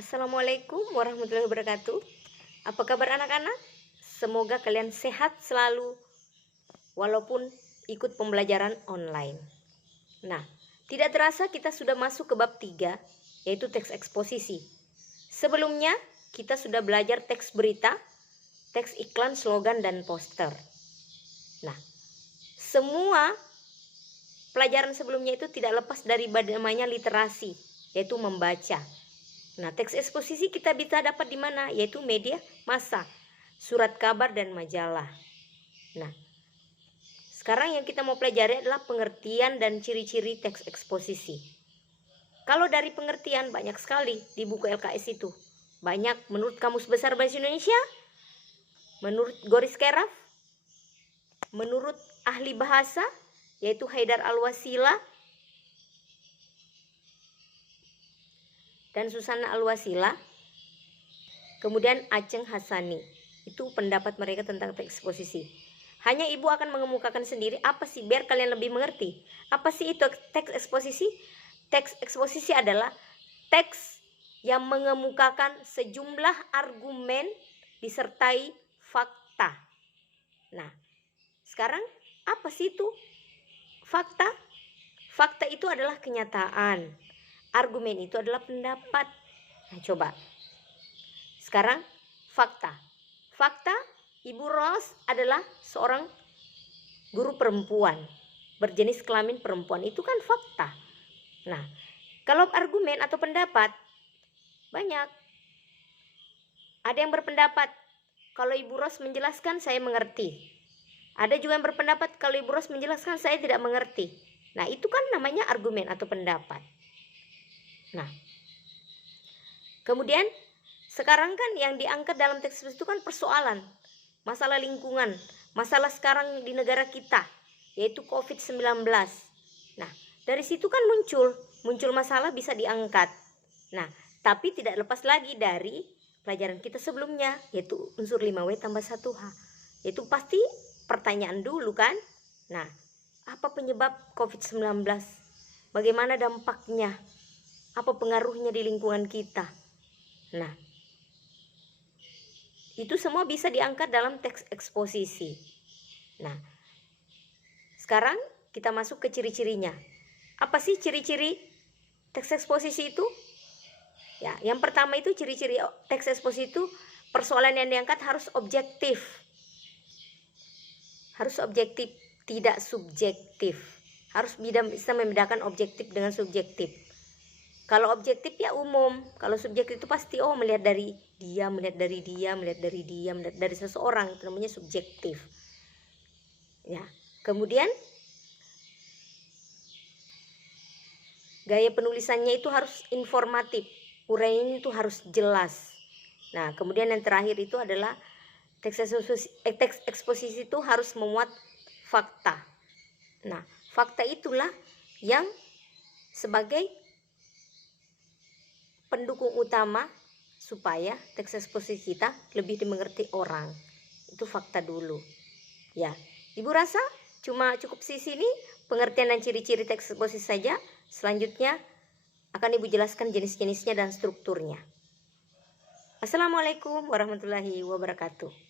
Assalamualaikum warahmatullahi wabarakatuh. Apa kabar anak-anak? Semoga kalian sehat selalu walaupun ikut pembelajaran online. Nah, tidak terasa kita sudah masuk ke bab 3, yaitu teks eksposisi. Sebelumnya kita sudah belajar teks berita, teks iklan, slogan, dan poster. Nah, semua pelajaran sebelumnya itu tidak lepas dari namanya literasi, yaitu membaca. Nah, teks eksposisi kita bisa dapat di mana? Yaitu media massa, surat kabar dan majalah. Nah, sekarang yang kita mau pelajari adalah pengertian dan ciri-ciri teks eksposisi. Kalau dari pengertian banyak sekali di buku LKS itu. Banyak menurut Kamus Besar Bahasa Indonesia, menurut Goris Keraf, menurut ahli bahasa yaitu Haidar Alwasila dan Susana Alwasila, kemudian Aceng Hasani. Itu pendapat mereka tentang teks eksposisi. Hanya ibu akan mengemukakan sendiri apa sih biar kalian lebih mengerti. Apa sih itu teks eksposisi? Teks eksposisi adalah teks yang mengemukakan sejumlah argumen disertai fakta. Nah, sekarang apa sih itu fakta? Fakta itu adalah kenyataan. Argumen itu adalah pendapat. Nah, coba. Sekarang fakta. Fakta, Ibu Ros adalah seorang guru perempuan, berjenis kelamin perempuan. Itu kan fakta. Nah, kalau argumen atau pendapat, banyak. Ada yang berpendapat, kalau Ibu Ros menjelaskan saya mengerti. Ada juga yang berpendapat, kalau Ibu Ros menjelaskan saya tidak mengerti. Nah, itu kan namanya argumen atau pendapat. Nah, kemudian sekarang kan yang diangkat dalam teks itu kan persoalan, masalah lingkungan, masalah sekarang di negara kita, yaitu COVID-19. Nah, dari situ kan muncul masalah bisa diangkat. Nah, tapi tidak lepas lagi dari pelajaran kita sebelumnya, yaitu unsur 5W tambah 1H. Itu pasti pertanyaan dulu kan. Nah, apa penyebab COVID-19? Bagaimana dampaknya? Apa pengaruhnya di lingkungan kita? Nah, itu semua bisa diangkat dalam teks eksposisi. Nah, sekarang kita masuk ke ciri-cirinya. Apa sih ciri-ciri teks eksposisi itu? Ya, yang pertama itu ciri-ciri teks eksposisi itu persoalan yang diangkat harus objektif. Harus objektif, tidak subjektif. Harus bisa membedakan objektif dengan subjektif. Kalau objektif ya umum, kalau subjektif itu pasti melihat dari dia, melihat dari seseorang, itu namanya subjektif. Ya, kemudian gaya penulisannya itu harus informatif, uraian itu harus jelas. Nah, kemudian yang terakhir itu adalah teks eksposisi itu harus memuat fakta. Nah, fakta itulah yang sebagai pendukung utama supaya teks eksposisi kita lebih dimengerti orang. Itu fakta dulu. Ya, Ibu rasa cuma cukup di sini pengertian dan ciri-ciri teks eksposisi saja. Selanjutnya akan Ibu jelaskan jenis-jenisnya dan strukturnya. Assalamualaikum warahmatullahi wabarakatuh.